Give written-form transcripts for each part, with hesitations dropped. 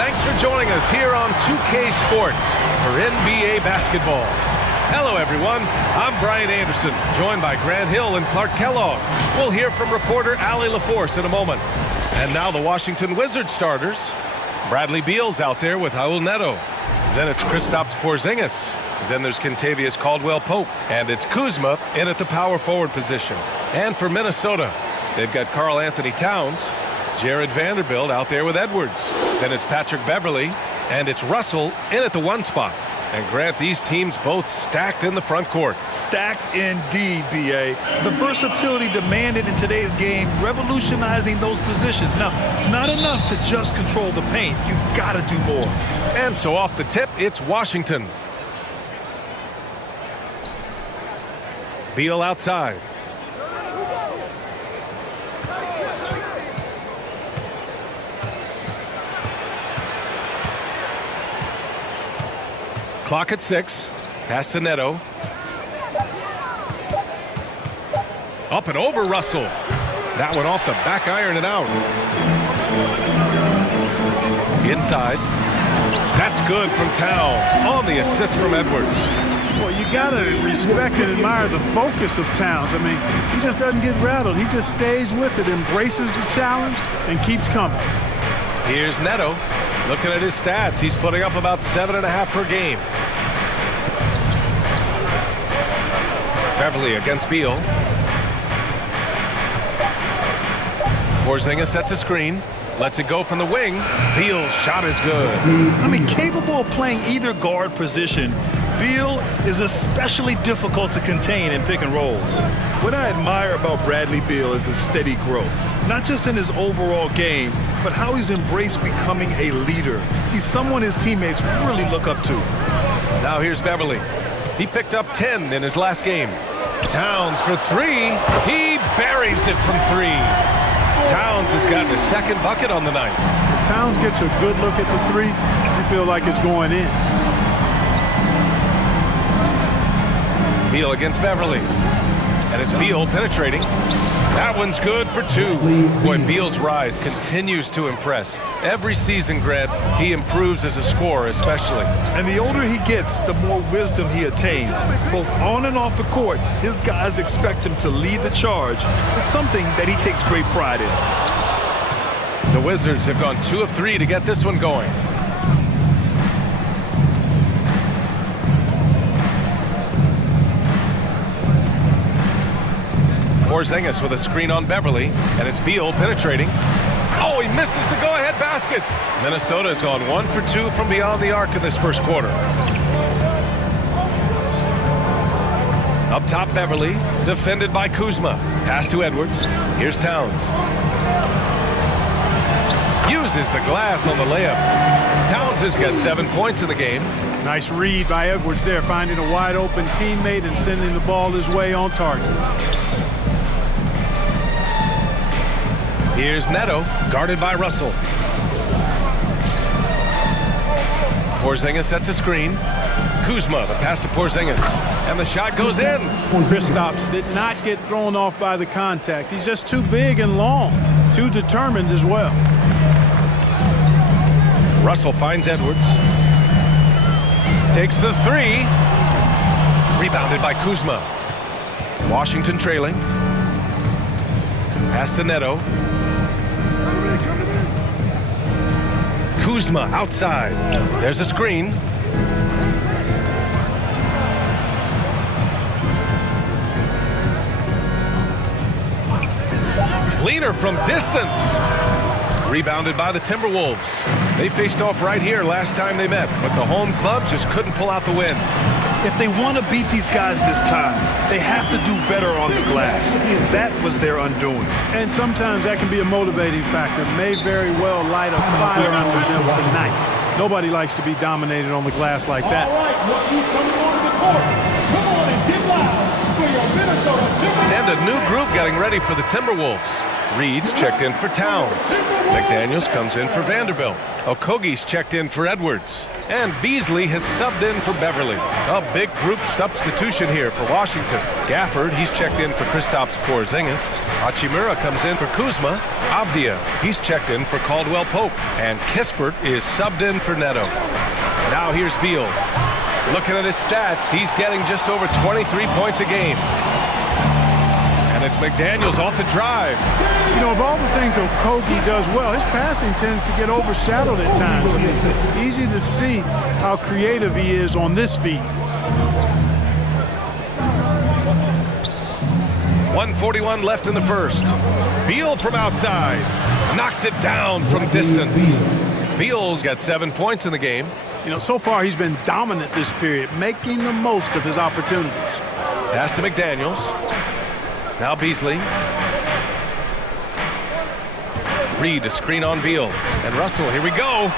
Thanks for joining us here on 2K Sports for NBA basketball. Hello, everyone. I'm Brian Anderson, joined by Grant Hill and Clark Kellogg. We'll hear from reporter Allie LaForce in a moment. And now the Washington Wizards starters. Bradley Beal's out there with Raul Neto. Then it's Kristaps Porzingis. Then there's Kentavious Caldwell-Pope. And it's Kuzma in at the power forward position. And for Minnesota, they've got Karl Anthony Towns, Jared Vanderbilt out there with Edwards. Then it's Patrick Beverley, and it's Russell in at the 1 spot. And Grant, these teams both stacked in the front court. Stacked indeed, B.A. The versatility demanded in today's game, revolutionizing those positions. Now, it's not enough to just control the paint. You've got to do more. And so off the tip, it's Washington. Beal outside. Clock at 6. Pass to Neto. Up and over Russell. That one off the back iron and out. Inside. That's good from Towns on the assist from Edwards. Well, you got to respect and admire the focus of Towns. I mean, he just doesn't get rattled. He just stays with it, embraces the challenge, and keeps coming. Here's Neto. Looking at his stats, he's putting up about 7.5 per game. Beverley against Beal. Porzingis sets a screen. Lets it go from the wing. Beal's shot is good. I mean, capable of playing either guard position, Beal is especially difficult to contain in pick and rolls. What I admire about Bradley Beal is the steady growth. Not just in his overall game, but how he's embraced becoming a leader. He's someone his teammates really look up to. Now here's Beverley. He picked up 10 in his last game. Towns for 3. He buries it from 3. Towns has gotten his second bucket on the night. If Towns gets a good look at the 3, you feel like it's going in. Beal against Beverley. And it's Beal penetrating. That one's good for 2. Boy, Beal's rise continues to impress. Every season, Grant, he improves as a scorer especially. And the older he gets, the more wisdom he attains. Both on and off the court, his guys expect him to lead the charge. It's something that he takes great pride in. The Wizards have gone 2 of 3 to get this one going. Porzingis with a screen on Beverley, and it's Beal penetrating. Oh, he misses the go-ahead basket. Minnesota has gone 1 for 2 from beyond the arc in this first quarter. Up top, Beverley, defended by Kuzma. Pass to Edwards. Here's Towns. Uses the glass on the layup. Towns has got 7 points in the game. Nice read by Edwards there, finding a wide-open teammate and sending the ball his way on target. Here's Neto, guarded by Russell. Porzingis sets a screen. Kuzma, the pass to Porzingis. And the shot goes in. Kristaps did not get thrown off by the contact. He's just too big and long, too determined as well. Russell finds Edwards. Takes the 3. Rebounded by Kuzma. Washington trailing. Pass to Neto. Kuzma outside. There's a screen. Leaner from distance. Rebounded by the Timberwolves. They faced off right here last time they met, but the home club just couldn't pull out the win. If they want to beat these guys this time, they have to do better on the glass. That was their undoing. And sometimes that can be a motivating factor. May very well light a fire under them tonight. Nobody likes to be dominated on the glass like that. All right, look who's coming onto the court. Come on and get loud for your Minnesota Timberwolves. And a new group getting ready for the Timberwolves. Reed's checked in for Towns. McDaniels comes in for Vanderbilt. Okogie's checked in for Edwards. And Beasley has subbed in for Beverly. A big group substitution here for Washington. Gafford, he's checked in for Kristaps Porzingis. Hachimura comes in for Kuzma. Avdia, he's checked in for Caldwell Pope. And Kispert is subbed in for Neto. Now here's Beal. Looking at his stats, he's getting just over 23 points a game. And it's McDaniels off the drive. You know, of all the things Okogie does well, his passing tends to get overshadowed at times. I mean, it's easy to see how creative he is on this feed. 1:41 left in the first. Beal from outside. Knocks it down from distance. Beal's got 7 points in the game. You know, so far he's been dominant this period, making the most of his opportunities. Pass to McDaniels. Now Beasley. Reed, a screen on Beal. And Russell, here we go.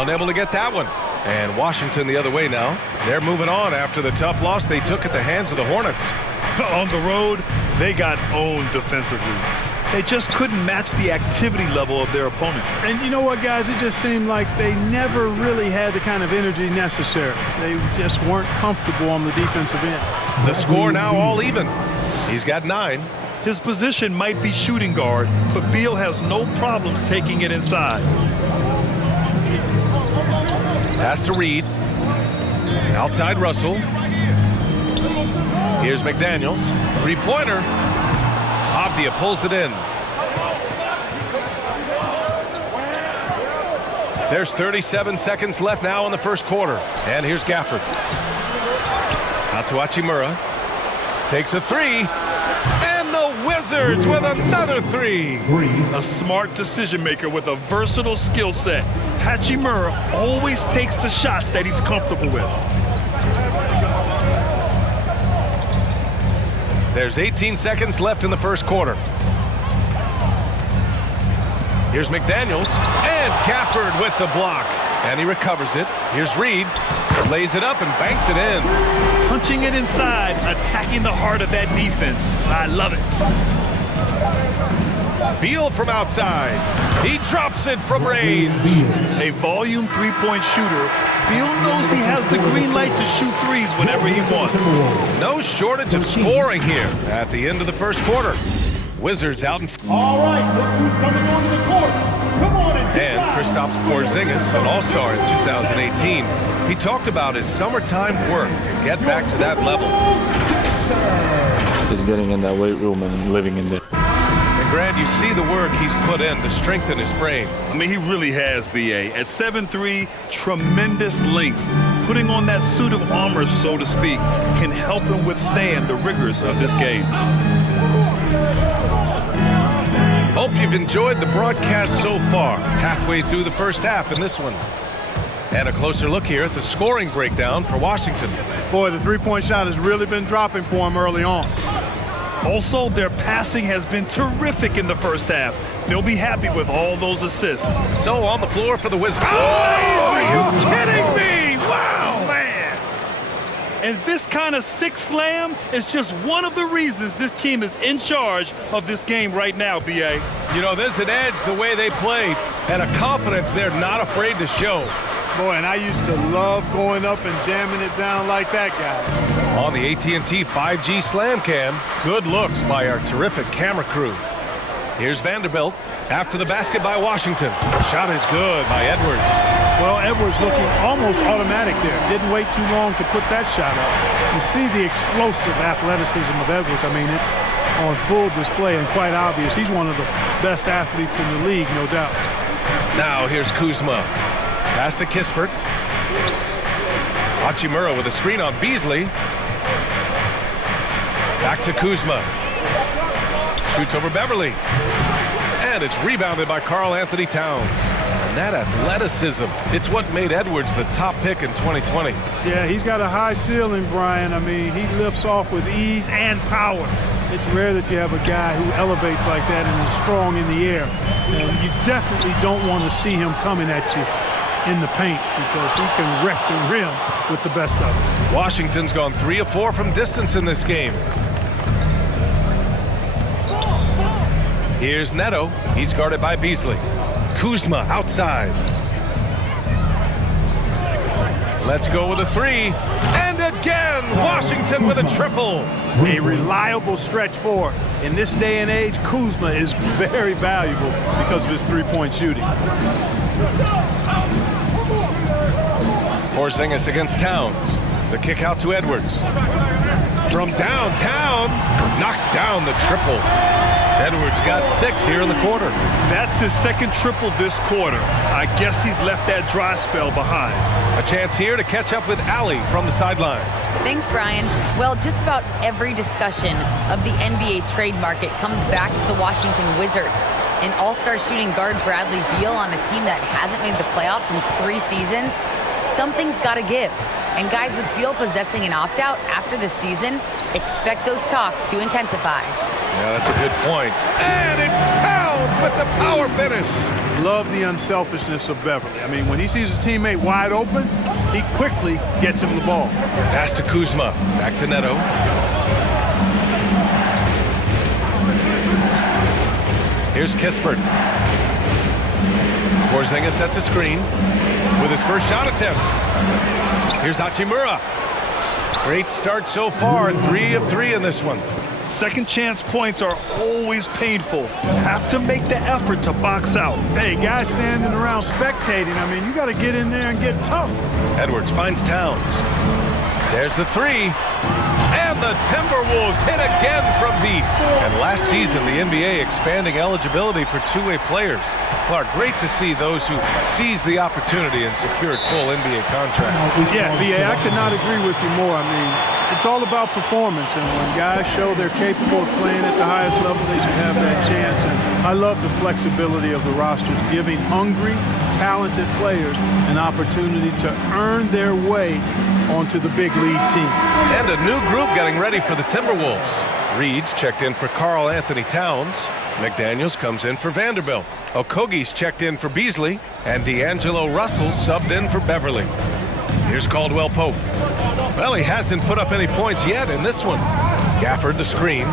Unable to get that one. And Washington the other way now. They're moving on after the tough loss they took at the hands of the Hornets. On the road, they got owned defensively. They just couldn't match the activity level of their opponent. And you know what, guys? It just seemed like they never really had the kind of energy necessary. They just weren't comfortable on the defensive end. The score now all even. He's got 9. His position might be shooting guard, but Beal has no problems taking it inside. Pass to Reed. Outside Russell. Here's McDaniels. Three-pointer. Avdia pulls it in. There's 37 seconds left now in the first quarter. And here's Gafford. Out to Hachimura. Takes a three. And the Wizards with another three. A smart decision maker with a versatile skill set. Hachimura always takes the shots that he's comfortable with. There's 18 seconds left in the first quarter. Here's McDaniels. And Gafford with the block. And he recovers it. Here's Reed. Lays it up and banks it in. Punching it inside, attacking the heart of that defense. I love it. Beal from outside. He drops it from range. A volume three-point shooter. Beal knows he has the green light to shoot threes whenever he wants. No shortage of scoring here at the end of the first quarter. Wizards out in front. All right, look who's coming onto the court. Come on And Kristaps Porzingis, an all-star in 2018, he talked about his summertime work to get back to that level. Just getting in that weight room and living in there. And Grant, you see the work he's put in to strengthen his frame. I mean, he really has, B.A. At 7'3", tremendous length. Putting on that suit of armor, so to speak, can help him withstand the rigors of this game. Hope you've enjoyed the broadcast so far. Halfway through the first half in this one. And a closer look here at the scoring breakdown for Washington. Boy, the three-point shot has really been dropping for him early on. Also, their passing has been terrific in the first half. They'll be happy with all those assists. So on the floor for the Wizards. Oh, are you kidding me? Wow, man. And this kind of six slam is just one of the reasons this team is in charge of this game right now, B.A. You know, there's an edge the way they played and a confidence they're not afraid to show. Boy, and I used to love going up and jamming it down like that, guys. On the AT&T 5G Slam Cam, good looks by our terrific camera crew. Here's Vanderbilt after the basket by Washington. Shot is good by Edwards. Well, Edwards looking almost automatic there. Didn't wait too long to put that shot up. You see the explosive athleticism of Edwards. I mean, it's on full display and quite obvious. He's one of the best athletes in the league, no doubt. Now here's Kuzma. Pass to Kispert. Hachimura with a screen on Beasley. Back to Kuzma. Shoots over Beverly. And it's rebounded by Karl Anthony Towns. And that athleticism, it's what made Edwards the top pick in 2020. Yeah, he's got a high ceiling, Brian. I mean, he lifts off with ease and power. It's rare that you have a guy who elevates like that and is strong in the air. And you definitely don't want to see him coming at you in the paint because he can wreck the rim with the best of them. Washington's gone 3 of 4 from distance in this game. Here's Neto. He's guarded by Beasley. Kuzma outside. Let's go with a three. And again, Washington with a triple. A reliable stretch four. In this day and age, Kuzma is very valuable because of his three-point shooting. Porzingis against Towns. The kick out to Edwards. From downtown, knocks down the triple. Edwards got 6 here in the quarter. That's his second triple this quarter. I guess he's left that dry spell behind. A chance here to catch up with Allie from the sideline. Thanks, Brian. Well, just about every discussion of the NBA trade market comes back to the Washington Wizards. An all-star shooting guard Bradley Beal on a team that hasn't made the playoffs in 3 seasons. Something's got to give. And guys, with Beal possessing an opt-out after the season, expect those talks to intensify. Yeah, that's a good point. And it's Towns with the power finish. Love the unselfishness of Beverly. I mean, when he sees his teammate wide open, he quickly gets him the ball. Pass to Kuzma. Back to Neto. Here's Kispert. Porzingis sets a screen with his first shot attempt. Here's Hachimura. Great start so far. 3 of 3 in this one. Second chance points are always painful. Have to make the effort to box out. Hey, guys standing around spectating, I mean, you got to get in there and get tough. Edwards finds Towns. There's the 3. And the Timberwolves hit again from deep. And last season, the NBA expanding eligibility for two-way players. Clark, great to see those who seized the opportunity and secured full NBA contracts. Yeah, B.A., I could not agree with you more. I mean, it's all about performance, and when guys show they're capable of playing at the highest level, they should have that chance. And I love the flexibility of the rosters, giving hungry, talented players an opportunity to earn their way onto the big league team. And a new group getting ready for the Timberwolves. Reed's checked in for Karl Anthony Towns. McDaniels comes in for Vanderbilt. Okogie's checked in for Beasley. And D'Angelo Russell subbed in for Beverly. Here's Caldwell Pope. Well, he hasn't put up any points yet in this one. Gafford the screen.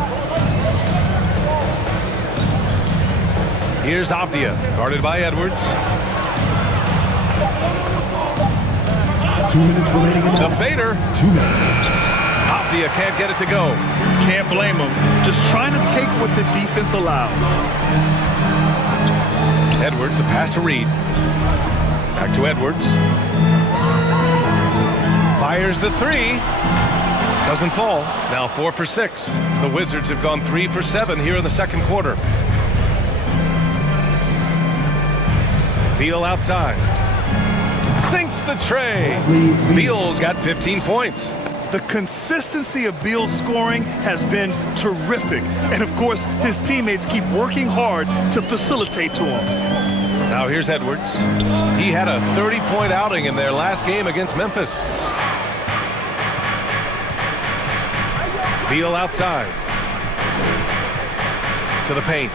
Here's Avdia, guarded by Edwards. 2 minutes remaining in The fader. 2 minutes. Avdia can't get it to go. Can't blame him. Just trying to take what the defense allows. Edwards, a pass to Reed. Back to Edwards. Fires the 3. Doesn't fall. Now 4 for 6. The Wizards have gone 3 for 7 here in the second quarter. Beal outside. Sinks the tray. Beal's got 15 points. The consistency of Beal's scoring has been terrific. And of course, his teammates keep working hard to facilitate to him. Now here's Edwards. He had a 30-point outing in their last game against Memphis. Beal outside. To the paint.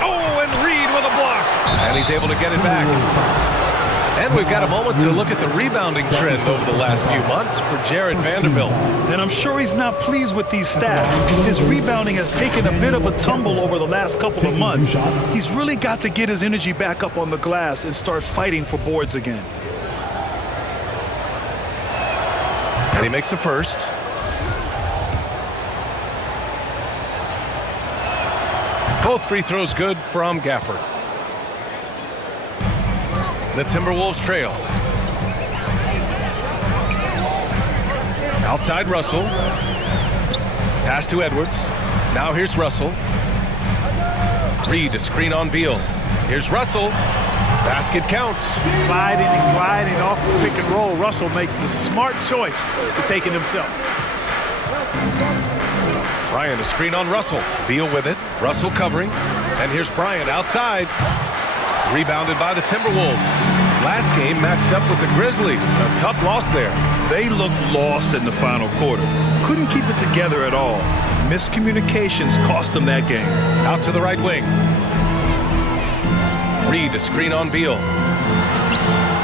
Oh, and Reed with a block. And he's able to get it back. And we've got a moment to look at the rebounding trend over the last few months for Jared Vanderbilt. And I'm sure he's not pleased with these stats. His rebounding has taken a bit of a tumble over the last couple of months. He's really got to get his energy back up on the glass and start fighting for boards again. And he makes the first. Both free throws good from Gafford. The Timberwolves trail. Outside Russell. Pass to Edwards. Now here's Russell. Reed, a screen on Beal. Here's Russell. Basket counts. Gliding and gliding off the pick and roll. Russell makes the smart choice to take it himself. Bryant, a screen on Russell. Beal with it. Russell covering. And here's Bryant outside. Rebounded by the Timberwolves. Last game matched up with the Grizzlies. A tough loss there. They looked lost in the final quarter. Couldn't keep it together at all. Miscommunications cost them that game. Out to the right wing. Reed, a screen on Beal.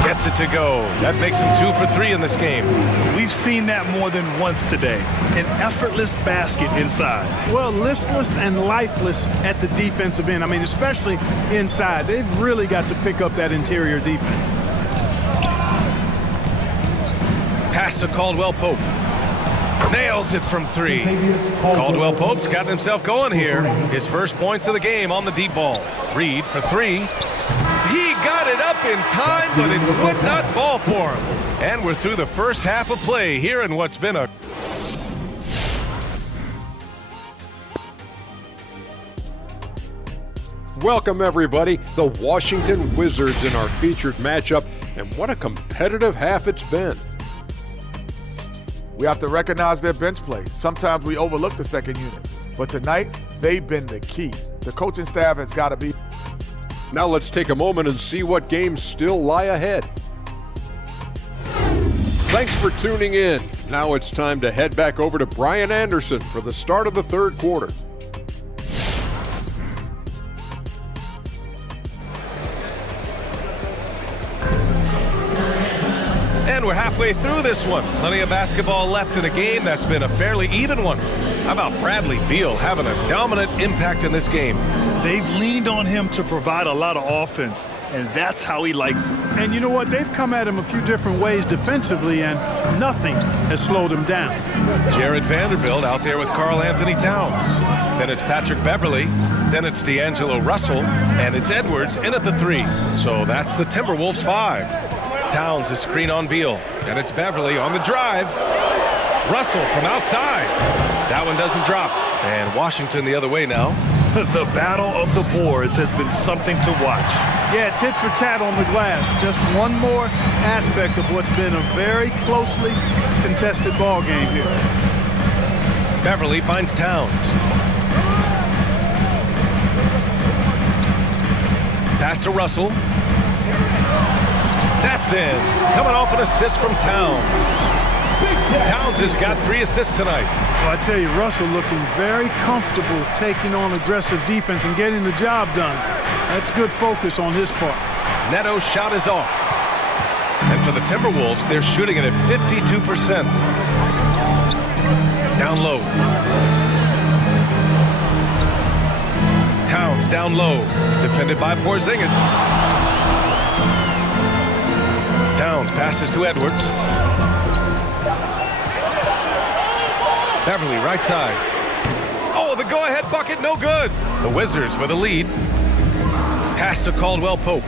Gets it to go. That makes him 2 for 3 in this game. We've seen that more than once today. An effortless basket inside. Well, listless and lifeless at the defensive end. I mean, especially inside. They've really got to pick up that interior defense. Pass to Caldwell Pope. Nails it from three. Caldwell Pope's gotten himself going here. His first points of the game on the deep ball. Reed for three. He got it up in time, but it would not fall for him. And we're through the first half of play here in what's been a... Welcome, everybody. The Washington Wizards in our featured matchup, and what a competitive half it's been. We have to recognize their bench play. Sometimes we overlook the second unit, but tonight they've been the key. The coaching staff has got to be. Now let's take a moment and see what games still lie ahead. Thanks for tuning in. Now it's time to head back over to Brian Anderson for the start of the third quarter. And we're halfway through this one. Plenty of basketball left in a game that's been a fairly even one. How about Bradley Beal having a dominant impact in this game? They've leaned on him to provide a lot of offense, and that's how he likes it. And you know what? They've come at him a few different ways defensively, and nothing has slowed him down. Jared Vanderbilt out there with Karl Anthony Towns. Then it's Patrick Beverly. Then it's D'Angelo Russell. And it's Edwards in at the three. So that's the Timberwolves 5. Towns is screen on Beal. And it's Beverly on the drive. Russell from outside. That one doesn't drop. And Washington the other way now. The battle of the boards has been something to watch. Yeah, tit for tat on the glass. Just one more aspect of what's been a very closely contested ball game here. Beverly finds Towns. Pass to Russell. That's in. Coming off an assist from Towns. Towns has got 3 assists tonight. Well, I tell you, Russell looking very comfortable taking on aggressive defense and getting the job done. That's good focus on his part. Neto's shot is off. And for the Timberwolves, they're shooting it at 52%. Down low. Towns down low. Defended by Porzingis. Towns passes to Edwards. Beverly, right side. Oh, the go-ahead bucket, no good. The Wizards with a lead. Pass to Caldwell Pope.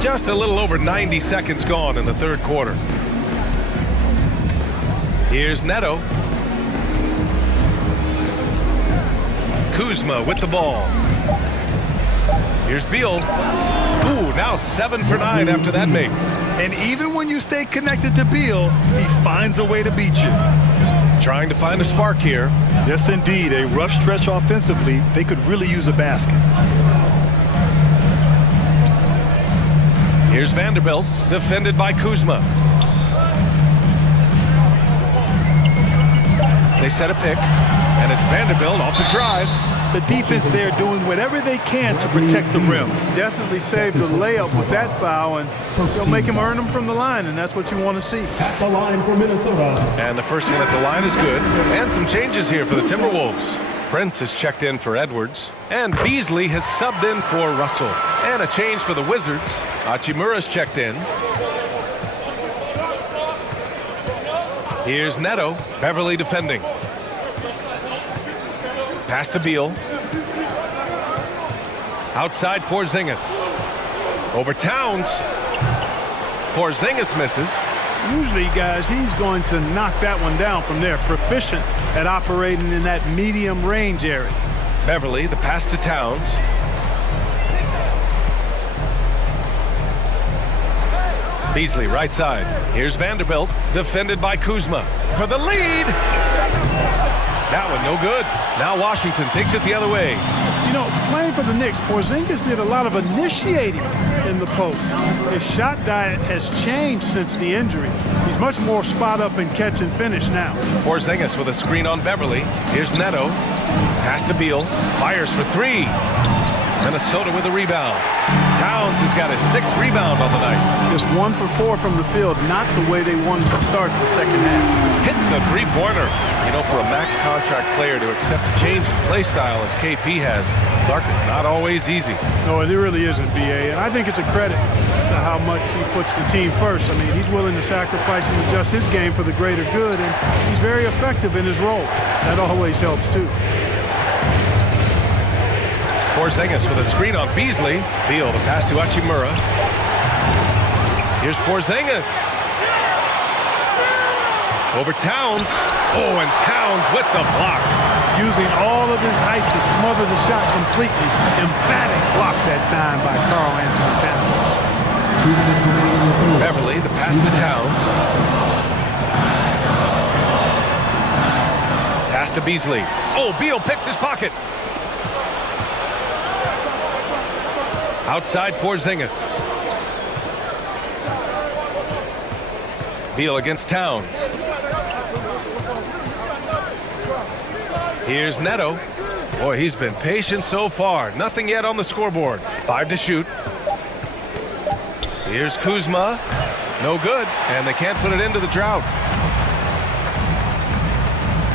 Just a little over 90 seconds gone in the third quarter. Here's Neto. Kuzma with the ball. Here's Beal. Ooh, now 7 for 9 after that make. And even when you stay connected to Beal, he finds a way to beat you. Trying to find a spark here. Yes, indeed. A rough stretch offensively. They could really use a basket. Here's Vanderbilt, defended by Kuzma. They set a pick, and it's Vanderbilt off the drive. The defense there doing whatever they can to protect the rim. Definitely saved the layup with that foul, and they'll make him earn them from the line, and that's what you want to see. At the line for Minnesota. And the first one at the line is good. And some changes here for the Timberwolves. Prince has checked in for Edwards, and Beasley has subbed in for Russell. And a change for the Wizards. Hachimura's checked in. Here's Neto. Beverly defending. Pass to Beal. Outside Porzingis. Over Towns. Porzingis misses. Usually, guys, he's going to knock that one down from there. Proficient at operating in that medium range area. Beverly, the pass to Towns. Beasley, right side. Here's Vanderbilt, defended by Kuzma. For the lead! That one no good. Now Washington takes it the other way. You know, playing for the Knicks, Porzingis did a lot of initiating in the post. His shot diet has changed since the injury. He's much more spot up and catch and finish now. Porzingis with a screen on Beverly. Here's Neto. Pass to Beal. Fires for 3. Minnesota with a rebound. Towns has got his 6th rebound on the night. Just 1 for 4 from the field, not the way they wanted to start the second half. Hits a three-pointer. You know, for a max contract player to accept a change in play style as KP has, Clark, it's not always easy. No, it really isn't, B.A. And I think it's a credit to how much he puts the team first. I mean, he's willing to sacrifice and adjust his game for the greater good, and he's very effective in his role. That always helps, too. Porzingis with a screen on Beasley. Beal the pass to Hachimura. Here's Porzingis. Over Towns. Oh, and Towns with the block. Using all of his height to smother the shot completely. Emphatic block that time by Karl Anthony Towns. Beverly, the pass to Towns. Pass to Beasley. Oh, Beal picks his pocket. Outside Porzingis. Beal against Towns. Here's Neto. Boy, he's been patient so far. Nothing yet on the scoreboard. 5 to shoot. Here's Kuzma. No good. And they can't put it into the drought.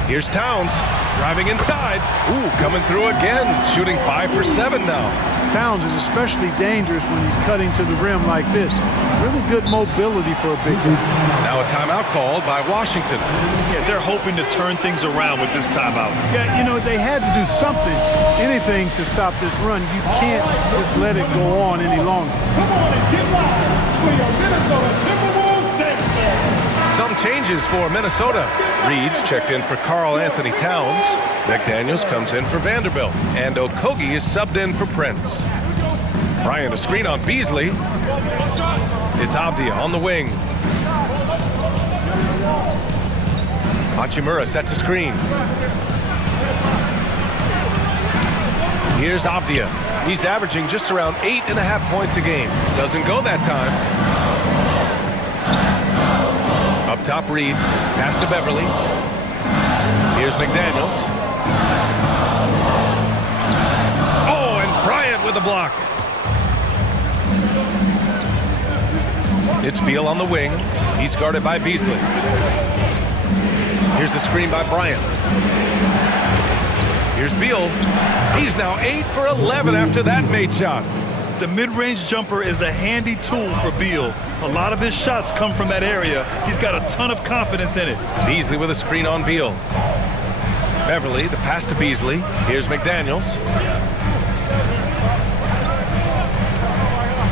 Here's Towns. Driving inside. Ooh, coming through again. Shooting 5 for 7 now. Towns is especially dangerous when he's cutting to the rim like this. Really good mobility for a big guy. Now a timeout called by Washington. Yeah, they're hoping to turn things around with this timeout. Yeah, you know, they had to do something, anything to stop this run. You can't just let it go on any longer. Come on and get live for your Minnesota Timberwolves dance. Some changes for Minnesota. Reed's checked in for Karl Anthony Towns. McDaniels comes in for Vanderbilt. And Okogie is subbed in for Prince. Bryant a screen on Beasley. It's Avdia on the wing. Hachimura sets a screen. Here's Avdia. He's averaging just around 8.5 points a game. Doesn't go that time. Up top, Reed. Pass to Beverly. Here's McDaniels. Oh, and Bryant with a block. It's Beal on the wing. He's guarded by Beasley. Here's the screen by Bryant. Here's Beal. He's now 8 for 11 after that made shot. The mid-range jumper is a handy tool for Beal. A lot of his shots come from that area. He's got a ton of confidence in it. Beasley with a screen on Beal. Beverly, the pass to Beasley. Here's McDaniels.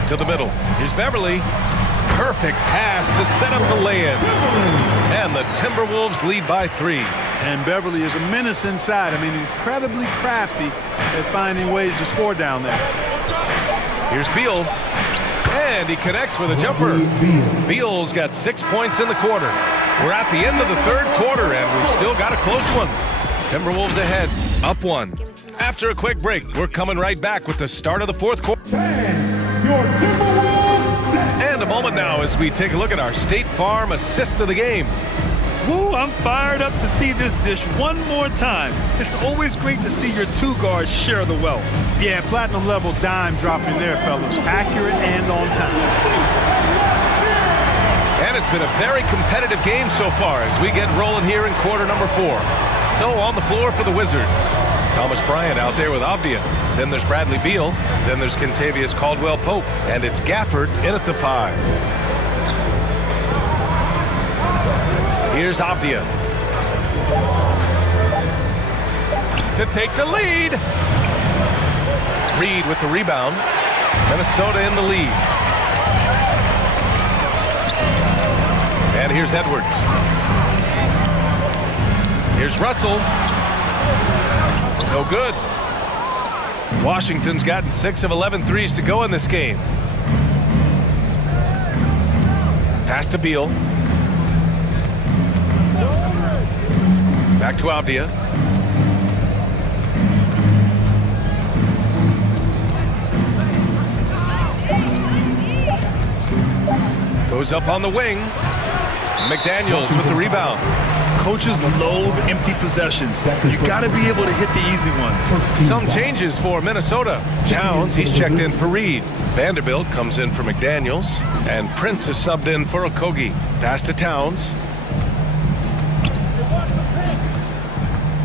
To the middle. Here's Beverly. Perfect pass to set up the lay-in. And the Timberwolves lead by 3. And Beverly is a menace inside. I mean, incredibly crafty at finding ways to score down there. Here's Beal. And he connects with a jumper. Beal's got 6 points in the quarter. We're at the end of the 3rd quarter, and we've still got a close one. Timberwolves ahead, up 1. After a quick break, we're coming right back with the start of the 4th quarter. Your Timberwolves dance. And a moment now as we take a look at our State Farm assist of the game. Woo, I'm fired up to see this dish one more time. It's always great to see your 2 guards share the wealth. Yeah, platinum level dime dropping there, fellas. Accurate and on time. And it's been a very competitive game so far as we get rolling here in quarter number 4. So on the floor for the Wizards, Thomas Bryant out there with Avdia. Then there's Bradley Beal. Then there's Kentavious Caldwell-Pope. And it's Gafford in at the 5. Here's Avdia. To take the lead. Reed with the rebound. Minnesota in the lead. And here's Edwards. Here's Russell. No good. Washington's gotten 6 of 11 threes to go in this game. Pass to Beal. Back to Avdia. Goes up on the wing. McDaniels with the rebound. Coaches loathe empty possessions. You got to be able to hit the easy ones. Some changes for Minnesota. Towns, he's checked in for Reed. Vanderbilt comes in for McDaniels. And Prince is subbed in for Okogie. Pass to Towns.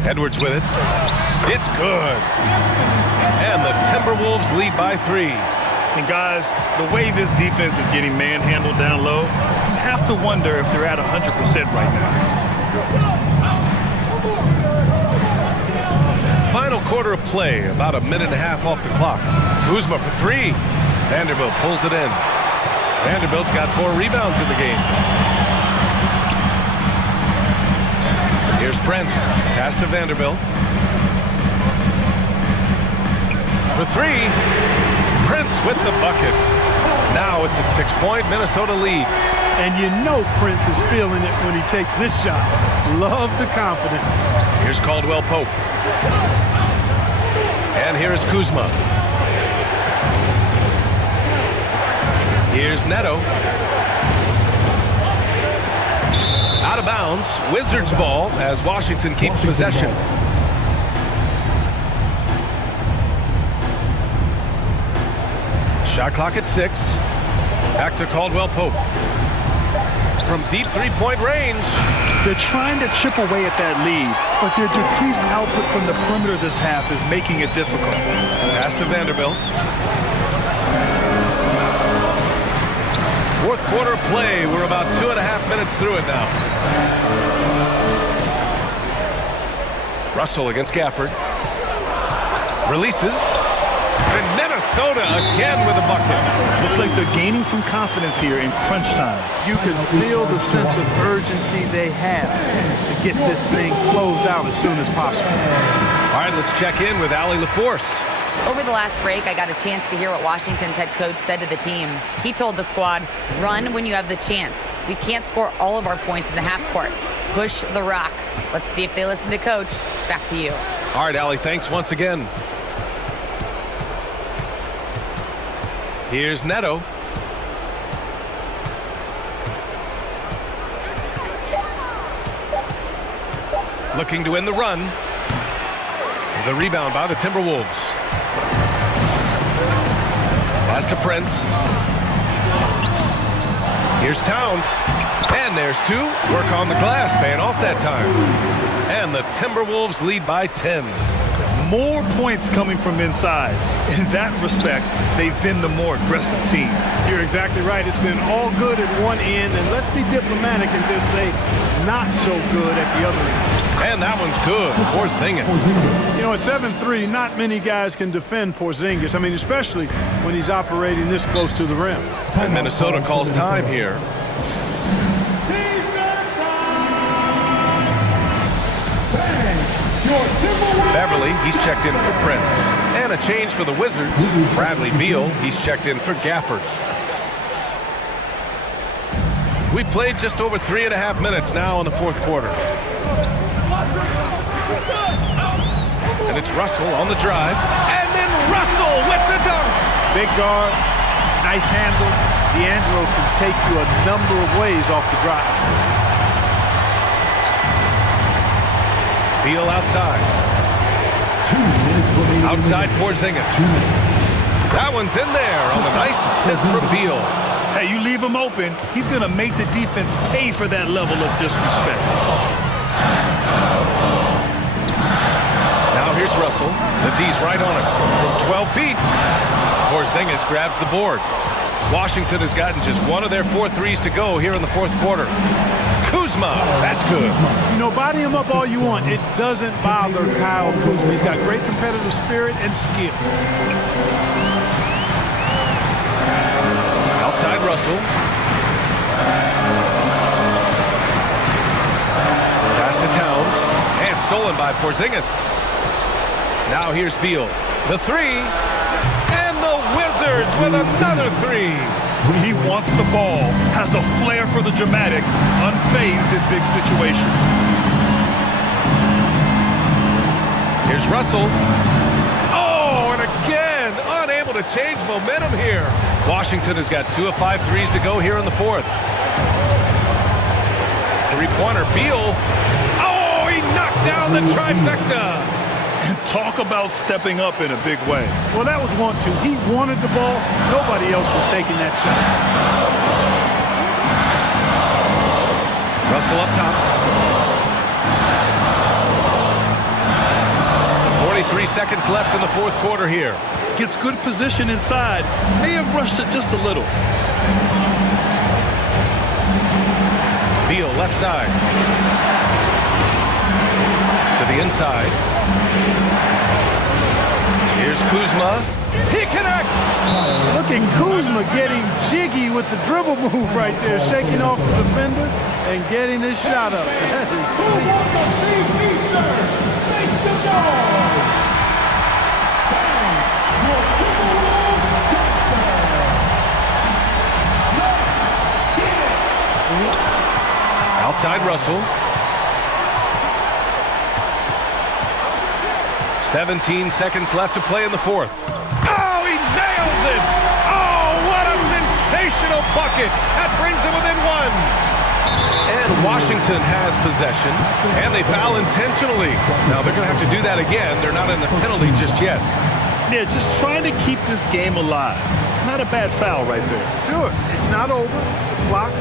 Edwards with it. It's good. And the Timberwolves lead by 3. And guys, the way this defense is getting manhandled down low, you have to wonder if they're at 100% right now. Final quarter of play, about a minute and a half off the clock. Kuzma for 3. Vanderbilt pulls it in. Vanderbilt's got 4 rebounds in the game. Here's Prince. Pass to Vanderbilt. For 3. Prince with the bucket. Now it's a 6-point Minnesota lead. And you know Prince is feeling it when he takes this shot. Love the confidence. Here's Caldwell Pope. And here's Kuzma. Here's Neto. Out of bounds. Wizards ball as Washington keeps possession. Shot clock at 6. Back to Caldwell Pope. From deep three-point range. They're trying to chip away at that lead, but their decreased output from the perimeter this half is making it difficult. Pass to Vanderbilt. Fourth quarter play. We're about 2.5 minutes through it now. Russell against Gafford. Releases. And Minnesota again with a bucket. Looks like they're gaining some confidence here in crunch time. You can feel the sense of urgency they have to get this thing closed out as soon as possible. All right, let's check in with Allie LaForce. Over the last break, I got a chance to hear what Washington's head coach said to the team. He told the squad, run when you have the chance. We can't score all of our points in the half court. Push the rock. Let's see if they listen to coach. Back to you. All right, Allie, thanks once again. Here's Neto. Looking to win the run. The rebound by the Timberwolves. Pass to Prince. Here's Towns. And there's 2. Work on the glass, paying off that time. And the Timberwolves lead by 10. More points coming from inside. In that respect, they've been the more aggressive team. You're exactly right. It's been all good at one end, and let's be diplomatic and just say not so good at the other end. And that one's good. Porzingis. You know, at 7'3", not many guys can defend Porzingis. I mean, especially when he's operating this close to the rim. And Minnesota calls time here. Beverly, he's checked in for Prince. And a change for the Wizards. Bradley Beal, he's checked in for Gafford. We played just over 3.5 minutes now in the fourth quarter. And it's Russell on the drive. And then Russell with the dunk. Big guard, nice handle. D'Angelo can take you a number of ways off the drive. Beal outside. Outside Porzingis. That one's in there on the nice assist from Beal. Hey, you leave him open, he's going to make the defense pay for that level of disrespect. Now here's Russell. The D's right on him. From 12 feet, Porzingis grabs the board. Washington has gotten just one of their 4 threes to go here in the fourth quarter. Kuzma, that's good. You know, body him up all you want. It doesn't bother Kyle Kuzma. He's got great competitive spirit and skill. Outside Russell. Pass to Towns. And stolen by Porzingis. Now here's Beal. The 3. And the Wizards with another 3. He wants the ball, has a flair for the dramatic, unfazed in big situations. Here's Russell. Oh, and again, unable to change momentum here. Washington has got 2 of 5 threes to go here in the fourth. Three-pointer, Beal down the trifecta. And talk about stepping up in a big way. Well, that was 1-2. He wanted the ball. Nobody else was taking that shot. Russell up top. 43 seconds left in the fourth quarter here. Gets good position inside. May have rushed it just a little. Beal left side. To the inside. Here's Kuzma. He connects! Look at Kuzma getting jiggy with the dribble move right there, shaking off the defender and getting his shot up. That is Outside Russell. 17 seconds left to play in the fourth. Oh, he nails it! Oh, what a sensational bucket! That brings him within one. And Washington has possession, and they foul intentionally. Now, they're going to have to do that again. They're not in the penalty just yet. Yeah, just trying to keep this game alive. Not a bad foul right there. Sure, it's not over. The clock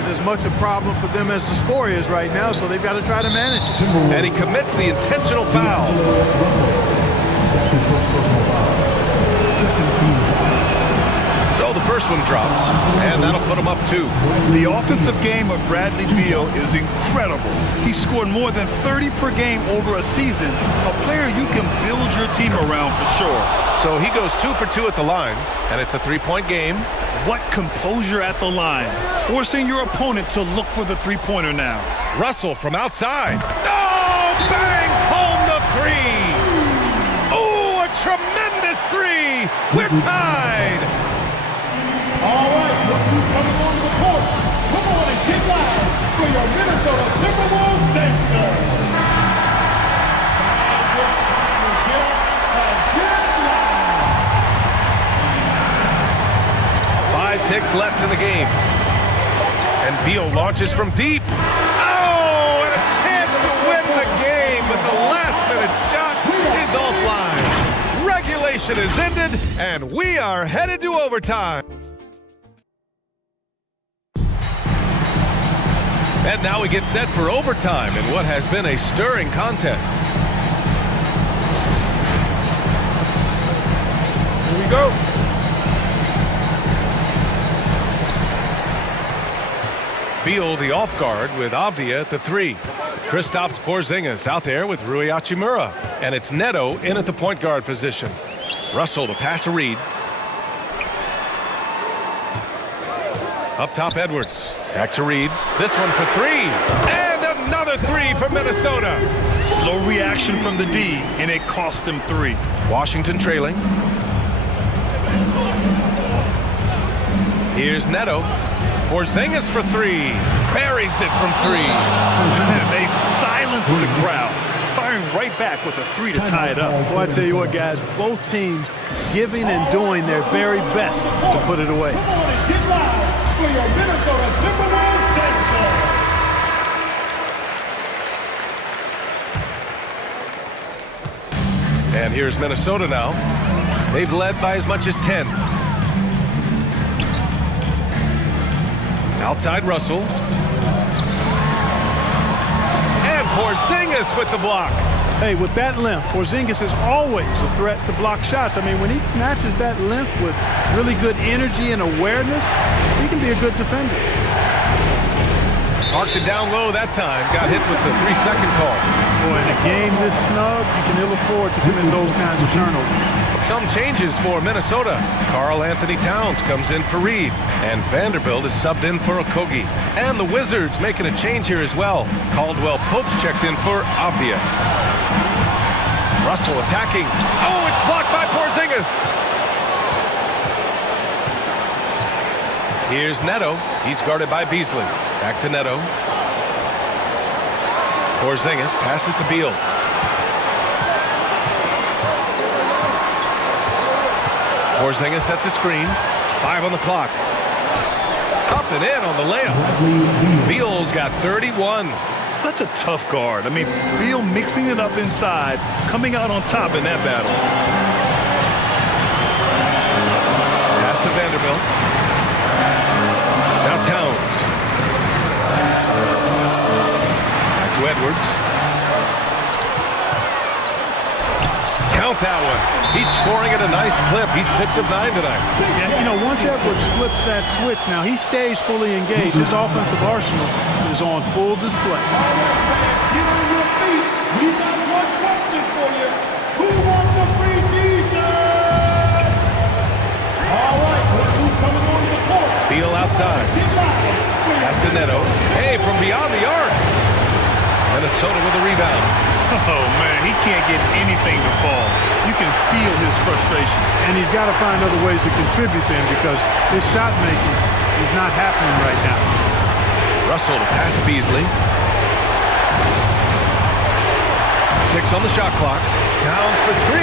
is as much a problem for them as the score is right now, so they've got to try to manage it. And he commits the intentional foul. So the first one drops, and that'll put him up 2. The offensive game of Bradley Beal is incredible. He scored more than 30 per game over a season, a player you can build your team around for sure. So he goes 2 for 2 at the line, and it's a 3-point game. What composure at the line, forcing your opponent to look for the three-pointer now. Russell from outside. Oh, bangs home the 3. Oh, a tremendous 3. We're tied. All right, look who's coming onto the court. Come on and get loud for your Minnesota Timberwolves Dancers. Five ticks left in the game. And Beal launches from deep. Oh, and a chance to win the game, but the last-minute shot is offline. Regulation is ended, and we are headed to overtime. And now we get set for overtime in what has been a stirring contest. Here we go. Beal the off guard with Avdia at the 3. Kristaps Porzingis out there with Rui Hachimura. And it's Neto in at the point guard position. Russell the pass to Reed. Up top Edwards. Back to Reed. This one for 3. And another 3 for Minnesota. Slow reaction from the D, and it cost them 3. Washington trailing. Here's Neto. Porzingis for 3. Buries it from 3. They silenced the crowd, firing right back with a 3 to tie it up. Well, I tell you what, guys, both teams giving and doing their very best to put it away. Come on and get loud for your Minnesota Timberwolves Dancers. And here's Minnesota now. They've led by as much as 10. Outside Russell. And Porzingis with the block. Hey, with that length, Porzingis is always a threat to block shots. I mean, when he matches that length with really good energy and awareness, he can be a good defender. Parked it down low that time. Got hit with the 3-second call. Boy, in a game this snug, you can ill afford to commit those kinds of turnovers. Some changes for Minnesota. Karl Anthony Towns comes in for Reed, and Vanderbilt is subbed in for Okogie. And the Wizards making a change here as well. Caldwell Pope's checked in for Avdia. Russell attacking. Oh, it's blocked by Porzingis. Here's Neto. He's guarded by Beasley. Back to Neto. Porzingis passes to Beal. Porzingis sets a screen. 5 on the clock. Up and in on the layup. Beal's got 31. Such a tough guard. I mean, Beal mixing it up inside, coming out on top in that battle. Pass to Vanderbilt. Now Towns. Back to Edwards. Count that one. He's scoring at a nice clip. He's 6 of 9 tonight. Yeah, you know, once Edwards flips that switch, now he stays fully engaged. His offensive arsenal is on full display. All right, fans, get on your feet. We got one question for you. Who wants a free t-shirt? All right, look who's coming on the court. Beal outside. Get live. Pass to Neto. Hey, from beyond the arc. Minnesota with a rebound. Oh, man, he can't get anything to fall. You can feel his frustration. And he's got to find other ways to contribute then because his shot making is not happening right now. Russell to pass to Beasley. 6 on the shot clock. Towns for 3.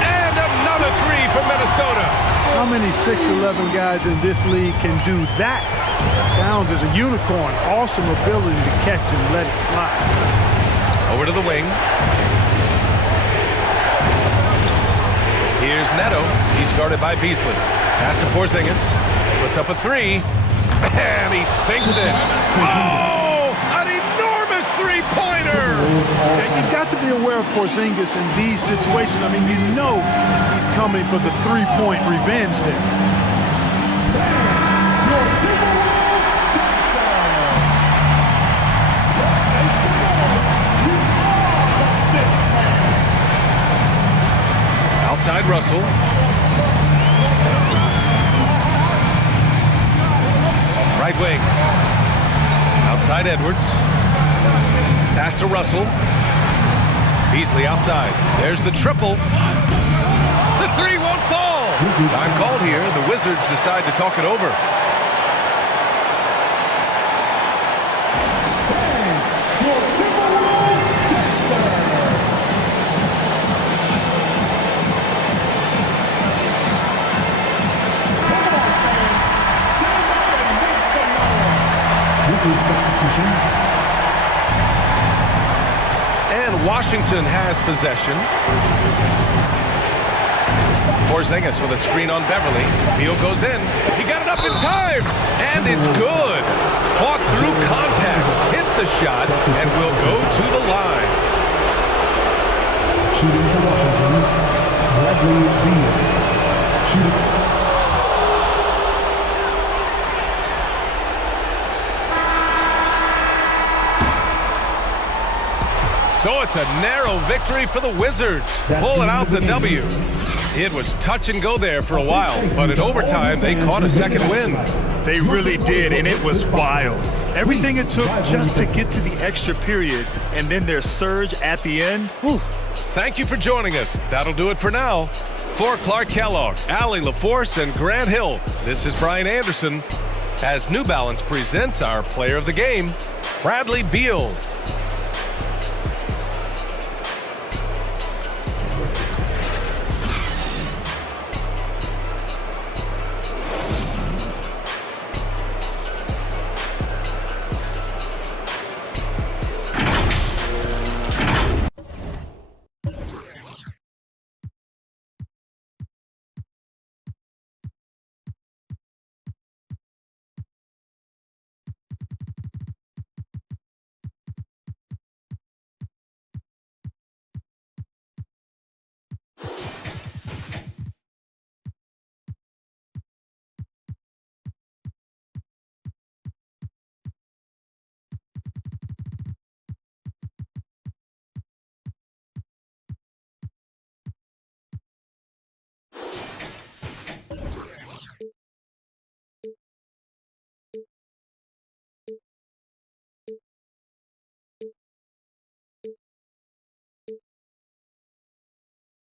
And another 3 for Minnesota. How many 6'11" guys in this league can do that? Towns is a unicorn. Awesome ability to catch and let it fly. Over to the wing. Here's Neto. He's guarded by Beasley. Pass to Porzingis. Puts up a 3. And he sinks it. Oh, an enormous three-pointer. Yeah, you've got to be aware of Porzingis in these situations. I mean, you know he's coming for the three-point revenge there. Outside Russell. Right wing. Outside Edwards. Pass to Russell. Beasley outside. There's the triple. The 3 won't fall. Time called here. The Wizards decide to talk it over. And Washington has possession. Porzingis with a screen on Beverly. Beal goes in. He got it up in time. And it's good. Fought through contact. Hit the shot and will go to the line. Shooting for Washington, Bradley Beal. Shooting. So it's a narrow victory for the Wizards, pulling out the W. It was touch and go there for a while, but in overtime, they caught a second win. They really did, and it was wild. Everything it took just to get to the extra period, and then their surge at the end. Whew. Thank you for joining us. That'll do it for now. For Clark Kellogg, Allie LaForce, and Grant Hill, this is Brian Anderson as New Balance presents our player of the game, Bradley Beal.